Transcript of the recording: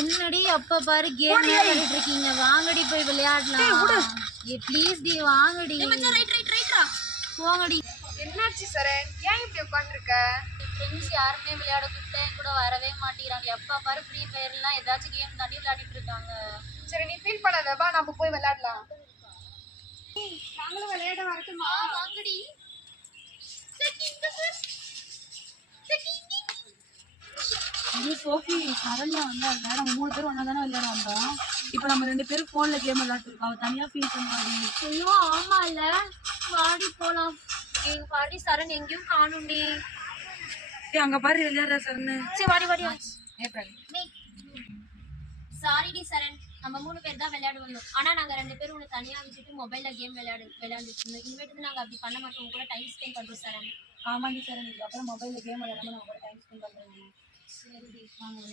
என்னடி அப்ப பாரு கேம் விளையாடிட்டு இருக்கீங்க, வாங்கடி போய் விளையாடலாம். ப்ளீஸ் டி வாங்கடி. போங்கடி. என்னாச்சு சரண், ஏன் இப்படி உட்காந்துருக்க? ஃப்ரெண்ட்ஸ் யாருமே விளையாட கூப்பிட்டேன் கூட வரவே மாட்டேங்கிறாங்க. எப்ப பாரு ஃப்ரீ ஃபயர்லாம் ஏதாச்சும் கேம் தாண்டி விளையாடிட்டு இருக்காங்க. சரி நீ ஃபீல் பண்ணாத, வா நம்ம போய் விளையாடலாம். நாங்களும் விளையாட வரட்டுமா? வாங்கடி. சோஃபி சரண்யா வந்தா நம்ம 3 பேரும் ஒன்னா தானே விளையாட வந்தோம். இப்போ நம்ம 2 பேரும் போன்ல கேம் விளையாட்டுருக்கோம். அவ தனியா ஃபீல் பண்ணுவாடி. ஐயோ ஆமா இல்ல, வாடி போலாம். எங்க பாடி சரண் எங்கேயும் காணும்டி. அங்க பாரு விளையாடுற சரண். சரி வாடி வாடி. சாரி டி சரண், நம்ம 3 பேர் தான் விளையாட வந்தோம். ஆனா நாங்க 2 பேரும் உன்னை தனியா வச்சுட்டு மொபைல்ல கேம் விளையாண்டுட்டு இருந்தோம். இனிமேட்டு நாங்க அப்படி பண்ண மாட்டோம், உங்க கூட டைம் ஸ்பெண்ட் பண்றோம் சரண். ஆமாண்டி சரண், இதுக்கப்புறம் மொபைல்ல கேம் விளையாடாம நம்ம கூட டைம் ஸ்பெண்ட் பண்றோம். சரிடி வாங்க.